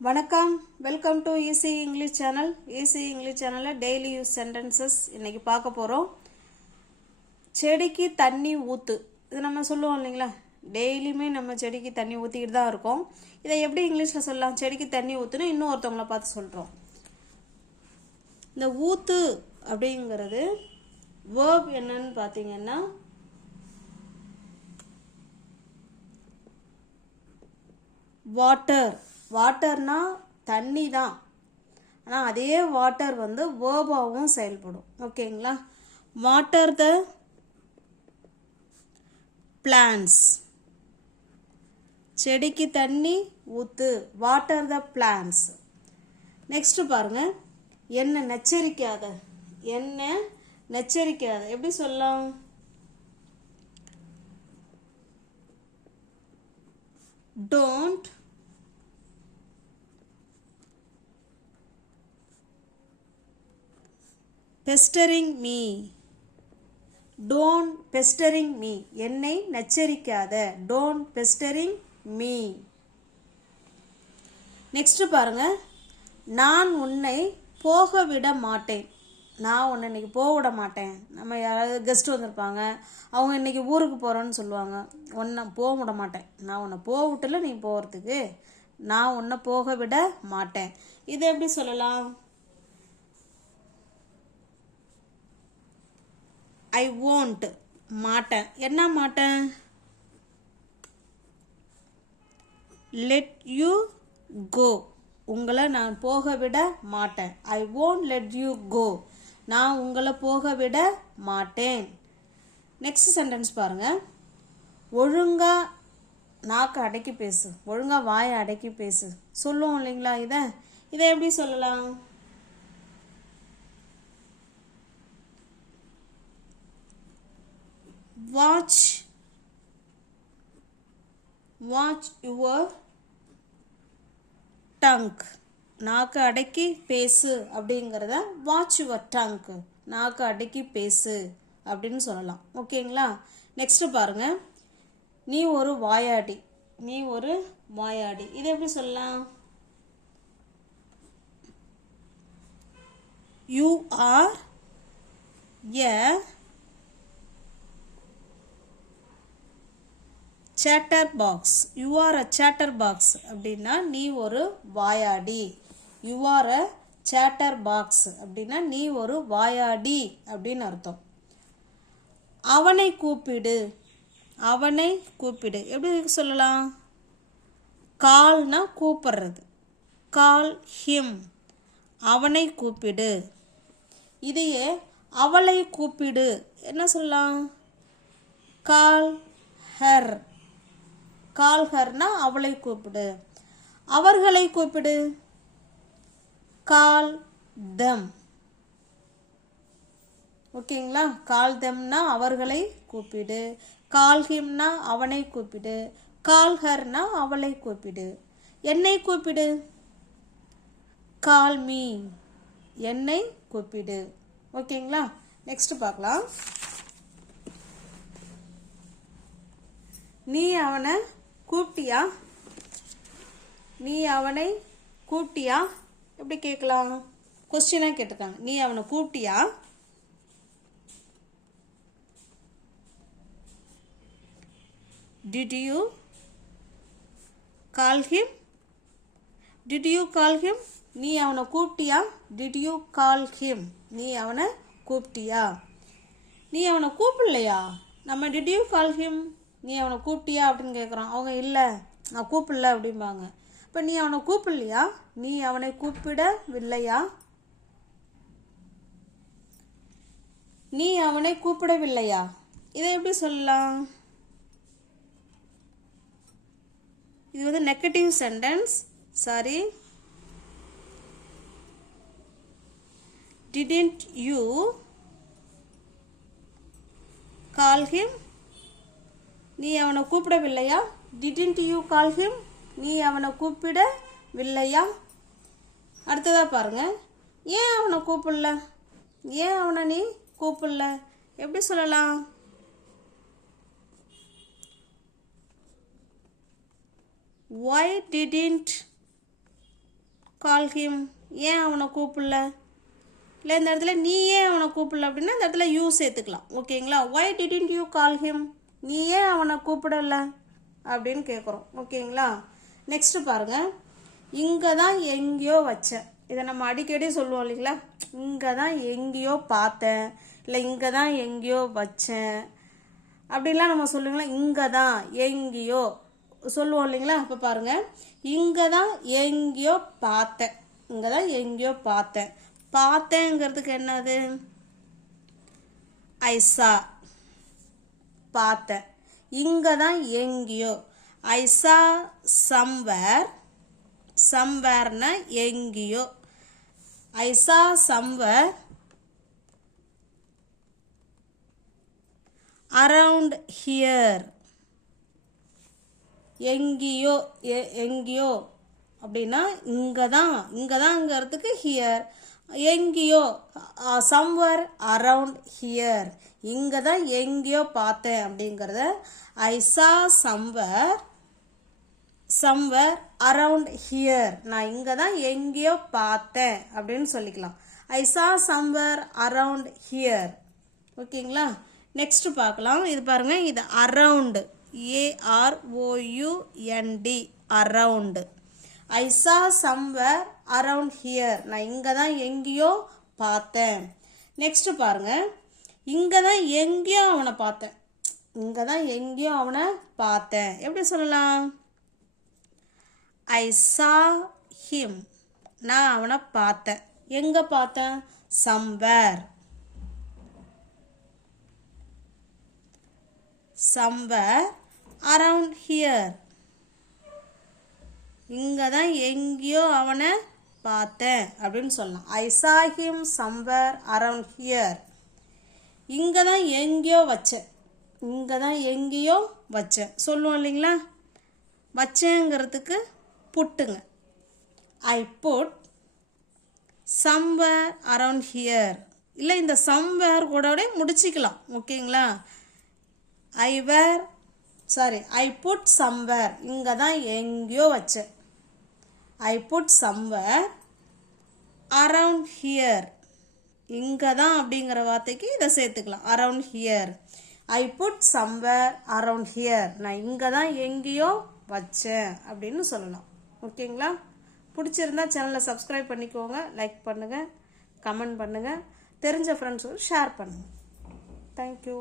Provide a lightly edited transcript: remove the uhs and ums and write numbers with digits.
வணக்கம், welcome to easy English channel. Easy English சேனலில் daily use sentences இன்றைக்கி பார்க்க போகிறோம். செடிக்கு தண்ணி ஊற்று, இது நம்ம சொல்லுவோம் இல்லைங்களா, டெய்லியுமே நம்ம செடிக்கு தண்ணி ஊற்றிக்கிட்டு தான் இருக்கோம். இதை எப்படி இங்கிலீஷில் சொல்லலாம்? செடிக்கு தண்ணி ஊற்றுன்னு இன்னும் ஒருத்தவங்களை பார்த்து சொல்கிறோம். இந்த ஊற்று அப்படிங்கிறது வேர்ப் என்னன்னு பார்த்தீங்கன்னா வாட்டர். வாட்டர்னா தண்ணி தான், ஆனால் அதே வாட்டர் வேர்பாகவும் செயல்படும். ஓகேங்களா? வாட்டர் த பிளான்ஸ், செடிக்கு தண்ணி ஊத்து, வாட்டர் த பிளான்ஸ். நெக்ஸ்ட் பாருங்க, என்ன நச்சரிக்காத, என்ன நச்சரிக்காத எப்படி சொல்லலாம்? Don't pestering me, don't pestering me, என்னை நச்சரிக்காத, don't pestering me. நெக்ஸ்ட் பாருங்க, நான் உன்னை போக விட மாட்டேன். நான் உன்னை இன்னைக்கு போக விட மாட்டேன். நம்ம யாராவது கெஸ்ட் வந்திருப்பாங்க, அவங்க இன்னைக்கு ஊருக்கு போகிறோன்னு சொல்லுவாங்க, உன்னை போக விட மாட்டேன். நான் உன்னை போக விட்டுல நீ போகிறதுக்கு, நான் உன்னை போக விட மாட்டேன். இதை எப்படி சொல்லலாம்? ஐ won't, மாட்டேன். என்ன மாட்டேன்? லெட் யூ கோ, உங்களை நான் போக விட மாட்டேன். ஐ won't let you go, நான் உங்களை போக விட மாட்டேன். நெக்ஸ்ட் சென்டென்ஸ் பாருங்க, ஒழுங்கா நாக்கு அடக்கி பேசு, ஒழுங்கா வாயை அடக்கி பேசு சொல்லுவோம் இல்லைங்களா? இதை எப்படி சொல்லலாம்? watch your tongue, நாக்கு அடக்கி பேசு அப்படிங்கிறத வாட்ச் யுவர் டங்க், நாக்கு அடக்கி பேசு அப்படின்னு சொல்லலாம். ஓகேங்களா? நெக்ஸ்ட் பாருங்க, நீ ஒரு வாயாடி, நீ ஒரு வாயாடி. இது எப்படி சொல்லலாம்? You are a chatter box, you are a chatter box அப்படின்னா நீ ஒரு வாயாடி. You are a chatter box அப்படின்னா நீ ஒரு வாயாடி அப்படின்னு அர்த்தம். அவனை கூப்பிடு, அவனை கூப்பிடு எப்படி சொல்லலாம்? கால்னா கூப்பிடுறது, கால் ஹிம், அவனை கூப்பிடு. இதையே அவளை கூப்பிடு என்ன சொல்லலாம்? கால் ஹர், கால் ஹர்னா அவளை கூப்பிடு. அவர்களை கூப்பிடு, கால் தம். ஓகேங்களா? கால் தம்னா அவர்களை கூப்பிடு, கால் ஹிம்னா அவனை கூப்பிடு, கால் ஹர்னா அவளை கூப்பிடு. என்னை கூப்பிடு, கால் மீ, என்னை கூப்பிடு. ஓகேங்களா? நெக்ஸ்ட் பார்க்கலாம். நீ அவனை கூப்பிட்டியா, நீ அவனை கூப்பிட்டியா எப்படி கேட்கலாம்? கொஸ்டினாக கேட்டிருக்காங்க. நீ அவனை கூப்பிட்டியா? Did you call him? Did you call him? நீ அவனை கூப்பிட்டியா? Did you call him? நீ அவனை கூப்பிட்டியா? நீ அவனை கூப்பிடலையா? நம்ம did you call him, நீ அவனை கூப்பிட்டியா அப்படின்னு கேட்குறோம். அவங்க இல்லை நான் கூப்பிடல அப்படிம்பாங்க. இப்போ நீ அவனை கூப்பிடலையா, நீ அவனை கூப்பிடவில்லையா, நீ அவனை கூப்பிடவில்லையா. இதை எப்படி சொல்லலாம்? இது negative sentence. Sorry, didn't you call him? நீ அவனை கூப்பிடவில்லையா? didn't you call him? நீ அவனை கூப்பிடவில்லையா. அடுத்ததா பாருங்க, ஏன் அவனை கூப்பிடல, ஏன் அவனை நீ கூப்பிடல எப்படி சொல்லலாம்? Why didn't கால் ஹிம், ஏன் அவனை கூப்பிடல, இல்லை இந்த இடத்துல நீ ஏன் அவனை கூப்பிடல அப்படின்னா இந்த இடத்துல யூ சேர்த்துக்கலாம். ஓகேங்களா? why didn't you call him, நீ ஏன் அவனை கூப்பிடல அப்படின்னு கேட்குறோம். ஓகேங்களா? நெக்ஸ்ட் பாருங்க, இங்கே தான் எங்கேயோ வச்சேன். இதை நம்ம அடிக்கடி சொல்லுவோம் இல்லைங்களா, இங்கே தான் எங்கேயோ பார்த்தேன், இல்லை இங்கே தான் எங்கேயோ வச்சேன் அப்படின்லாம் நம்ம சொல்லுங்களா. இங்கே தான் எங்கேயோ சொல்லுவோம் இல்லைங்களா. இப்போ பாருங்கள், இங்கே தான் எங்கேயோ பார்த்தேன், இங்கே தான் எங்கேயோ பார்த்தேன். பார்த்தேங்கிறதுக்கு என்னது, ஐசா, பார்த்தேன். இங்கே தான் எங்கேயோ, ஐசா சம்வேர், சம்வேர்னா எங்கேயோ, ஐசா சம்வேர் அரவுண்ட் ஹியர், எங்கேயோ எங்கேயோ அப்படின்னா இங்கே தான்ங்கிறதுக்கு ஹியர், எங்கேயோ சம்வேர் அரவுண்ட் ஹியர், இங்கே தான் எங்கேயோ பார்த்தேன் அப்படிங்கிறத ஐசா சம்வேர் அரவுண்ட் ஹியர், நான் இங்கே தான் எங்கேயோ பார்த்தேன் அப்படின்னு சொல்லிக்கலாம். ஐசா சம்வேர் அரவுண்ட் ஹியர். ஓகேங்களா? நெக்ஸ்ட் பார்க்கலாம். இது பாருங்க, இது அரவுண்டு, AROUND, அரவுண்டு. ஐசா சம்வேர் அரவுண்ட் ஹியர், நான் இங்கே தான் எங்கேயோ பார்த்தேன். நெக்ஸ்ட் பாருங்க, இங்கே தான் எங்கேயோ அவனை பார்த்தேன், இங்கே தான் எங்கேயோ அவனை பார்த்தேன். எப்படி சொல்லலாம், ஐ சா ஹிம், நான் அவனை பார்த்தேன். எங்கே பார்த்தேன், சம்வேர், சம்வேர் அரவுண்ட் ஹியர், இங்கே தான் எங்கேயோ அவனை பார்த்தேன் அப்படின்னு சொல்லலாம். ஐ சா ஹிம் சம்வேர் அரவுண்ட் ஹியர், இங்கே தான் எங்கேயோ வச்சேன், இங்கே தான் எங்கேயோ வச்சேன் சொல்லுவோம் இல்லைங்களா. வச்சேங்கிறதுக்கு புட்டுங்க, I put somewhere around here, இல்லை இந்த சம்வேர் கூட முடிச்சிக்கலாம். ஓகேங்களா? ஐ புட் சம்வேர், இங்கே தான் எங்கேயோ வச்சேன். I put somewhere around here, இங்கே தான் அப்படிங்கிற வார்த்தைக்கு இதை சேர்த்துக்கலாம், around here. I put somewhere around here, நான் இங்கே தான் எங்கேயோ வச்சேன் அப்படின்னு சொல்லலாம். ஓகேங்களா? பிடிச்சிருந்தா சேனலை சப்ஸ்கிரைப் பண்ணிக்கோங்க, லைக் பண்ணுங்கள், கமெண்ட் பண்ணுங்கள், தெரிஞ்ச ஃப்ரெண்ட்ஸுக்கு ஷேர் பண்ணுங்கள். தேங்க்யூ.